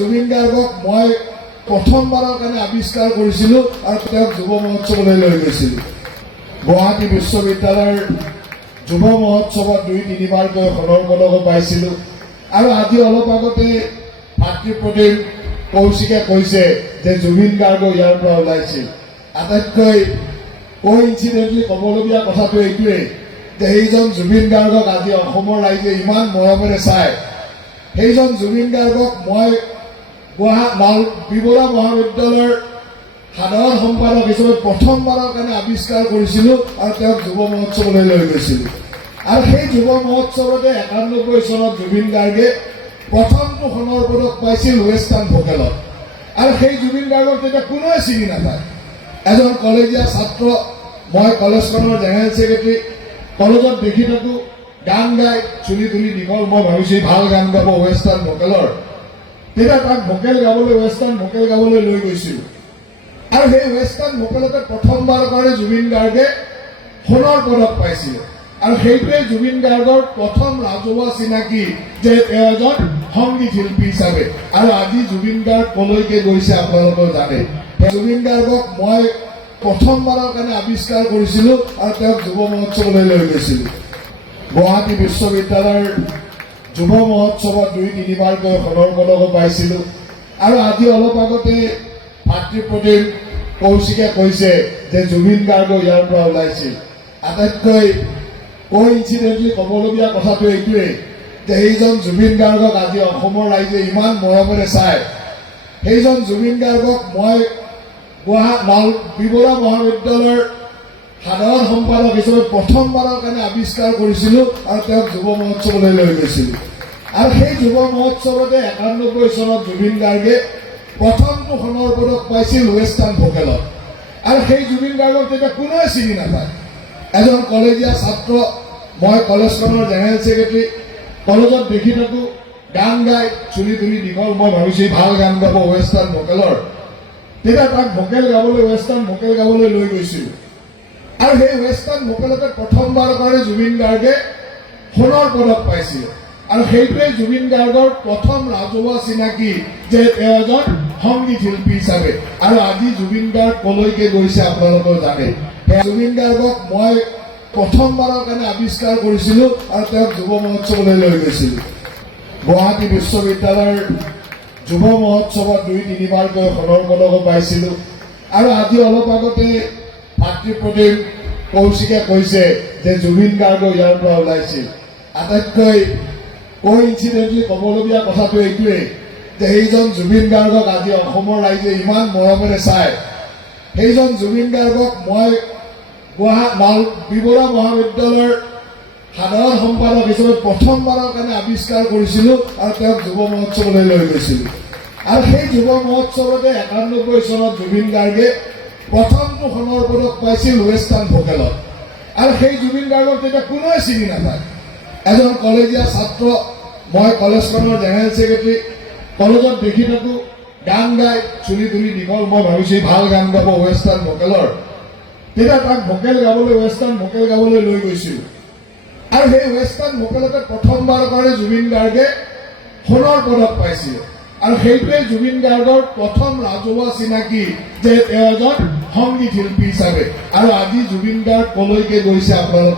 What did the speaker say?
জুবিন গাৰ্গক মই প্ৰথমবাৰৰ কাৰণে আৱিষ্কাৰ কৰিছিলোঁ আৰু তেওঁক যুৱ মহোৎসৱলৈ লৈ গৈছিলোঁ। গুৱাহাটী বিশ্ববিদ্যালয়ৰ যুৱ মহোৎসৱত ২-৩বাৰকৈ সোণৰ পদকো পাইছিলোঁ। আৰু আজি অলপ আগতে ভাতৃপ্ৰতিম কৌশিকে কৈছে যে জুবিন গাৰ্গ ইয়াৰ পৰা ওলাইছিল। আটাইতকৈ কোইনচিডেণ্টলি ক'বলগীয়া কথাটো এইটোৱেই যে সেইজন জুবিন গাৰ্গক আজি অসমৰ ৰাইজে ইমান মৰমেৰে চায়। সেইজন জুবিন গাৰ্গক মই বিবৰা মহাবিদ্যালয়ৰ সাধাৰণ সম্পাদক হিচাপে প্ৰথমবাৰৰ কাৰণে আৱিষ্কাৰ কৰিছিলোঁ আৰু তেওঁক যুৱ মহোৎসৱলৈ লৈ গৈছিলোঁ। আৰু সেই যুৱ মহোৎসৱতে ৯১ চনত জুবিন গাৰ্গে প্ৰথমটো সোণৰ পদক পাইছিল ৱেষ্টাৰ্ণ ভোকেলত। আৰু সেই জুবিন গাৰ্গক তেতিয়া কোনোৱে চিনি নাপায়। এজন কলেজীয়া ছাত্ৰ, মই কলেজখনৰ জেনেৰেল ছেক্ৰেটাৰী, কলেজত দেখি থাকোঁ গান গাই চুলি তুলি দীঘল, মই ভাবিছোঁ ভাল গান গাব ৱেষ্টাৰ্ণ ভোকেলৰ। তেতিয়া তাক ভোকেল গাবলৈ ৱেষ্টাৰ্ণ ভোকেল গাবলৈ লৈ গৈছিলোঁ। আৰু সেই ৱেষ্টাৰ্ণ ভোকেলতে প্ৰথমবাৰৰ কাৰণে জুবিন গাৰ্গে সোণৰ পদক পাইছিল। আৰু সেইটোৱে জুবিন গাৰ্গৰ প্ৰথম ৰাজহুৱা চিনাকি যে তেওঁ এজন সংগীত শিল্পী হিচাপে। আৰু আজি জুবিন গাৰ্গ কলৈকে গৈছে আপোনালোকেও জানে। জুবিন গাৰ্গক মই প্ৰথমবাৰৰ কাৰণে আৱিষ্কাৰ কৰিছিলোঁ আৰু তেওঁক যুৱ মহোৎসৱলৈ লৈ গৈছিলোঁ। গুৱাহাটী বিশ্ববিদ্যালয়ৰ যুৱ মহোৎসৱত ২-৩বাৰকৈ সোণৰ পদকো পাইছিলোঁ। আৰু আজি অলপ আগতে ভাতৃপ্ৰতিম কৌশিকে কৈছে যে জুবিন গাৰ্গ ইয়াৰ পৰা ওলাইছিল। আটাইতকৈ কোইনচিডেণ্টলি ক'বলগীয়া কথাটো এইটোৱেই যে সেইজন জুবিন গাৰ্গক আজি অসমৰ ৰাইজে ইমান মৰমেৰে চায়। সেইজন জুবিন গাৰ্গক মই বিবৰা মহাবিদ্যালয়ৰ সাধাৰণ সম্পাদক হিচাপে প্ৰথমবাৰৰ কাৰণে আৱিষ্কাৰ কৰিছিলোঁ আৰু তেওঁক যুৱ মহোৎসৱলৈ লৈ গৈছিলোঁ। আৰু সেই যুৱ মহোৎসৱতে ৯১ চনত জুবিন গাৰ্গে প্ৰথমটো সোণৰ পদক পাইছিল ৱেষ্টাৰ্ণ ভোকেলত। আৰু সেই জুবিন গাৰ্গক তেতিয়া কোনোৱে চিনি নাপায়। এজন কলেজীয়া ছাত্ৰ, মই কলেজখনৰ জেনেৰেল ছেক্ৰেটাৰী, কলেজত দেখি থাকোঁ গান গাই চুলি তুলি দীঘল, মই ভাবিছোঁ ভাল গান গাব ৱেষ্টাৰ্ণ ভোকেলৰ। তেতিয়া তাক ভোকেল গাবলৈ ৱেষ্টাৰ্ণ ভোকেল গাবলৈ লৈ গৈছিলোঁ। আৰু সেই ৱেষ্টাৰ্ণ ভোকেলতে প্ৰথমবাৰৰ কাৰণে জুবিন গাৰ্গে সোণৰ পদক পাইছিল। আৰু সেইটোৱে জুবিন গাৰ্গৰ প্ৰথম ৰাজহুৱা চিনাকি যে তেওঁ এজন সংগীত শিল্পী হিচাপে। আৰু আজি জুবিন গাৰ্গ কলৈকে গৈছে আপোনালোকেও জানে। জুবিন গাৰ্গক মই প্ৰথমবাৰৰ কাৰণে আৱিষ্কাৰ কৰিছিলোঁ আৰু তেওঁক যুৱ মহোৎসৱলৈ লৈ গৈছিলোঁ। গুৱাহাটী বিশ্ববিদ্যালয়ৰ যুৱ মহোৎসৱত ২-৩বাৰকৈ সোণৰ পদকো পাইছিলোঁ। আৰু আজি অলপ আগতে ভাতৃপ্ৰতিম কৌশিকে কৈছে যে জুবিন গাৰ্গ ইয়াৰ পৰা ওলাইছিল। আটাইতকৈ কোইনচিডেণ্টলি ক'বলগীয়া কথাটো এইটোৱেই যে সেইজন জুবিন গাৰ্গক আজি অসমৰ ৰাইজে ইমান মৰমেৰে চায়। সেইজন জুবিন গাৰ্গক মই বিবৰা মহাবিদ্যালয়ৰ সাধাৰণ সম্পাদক হিচাপে প্ৰথমবাৰৰ কাৰণে আৱিষ্কাৰ কৰিছিলোঁ আৰু তেওঁক যুৱ মহোৎসৱলৈ লৈ গৈছিলোঁ। আৰু সেই যুৱ মহোৎসৱতে ৯১ চনত জুবিন গাৰ্গে প্ৰথমটো সোণৰ পদক পাইছিল ৱেষ্টাৰ্ণ ভোকেলত। আৰু সেই জুবিন গাৰ্গক তেতিয়া কোনোৱে চিনি নাপায়। এজন কলেজীয়া ছাত্ৰ, মই কলেজখনৰ জেনেৰেল ছেক্ৰেটাৰী, কলেজত দেখি থাকোঁ গান গাই চুলি তুলি দীঘল, মই ভাবিছোঁ ভাল গান গাব ৱেষ্টাৰ্ণ ভোকেলৰ। তেতিয়া তাক ভোকেল গাবলৈ ৱেষ্টাৰ্ণ ভোকেল গাবলৈ লৈ গৈছিলোঁ। আৰু সেই ৱেষ্টাৰ্ণ ভোকেলতে প্ৰথমবাৰৰ কাৰণে জুবিন গাৰ্গে সোণৰ পদক পাইছিল। আৰু সেইটোৱে জুবিন গাৰ্গৰ প্ৰথম ৰাজহুৱা চিনাকি যে তেওঁ এজন সংগীত শিল্পী হিচাপে। আৰু আজি জুবিন গাৰ্গ কলৈকে গৈছে আপোনালোকে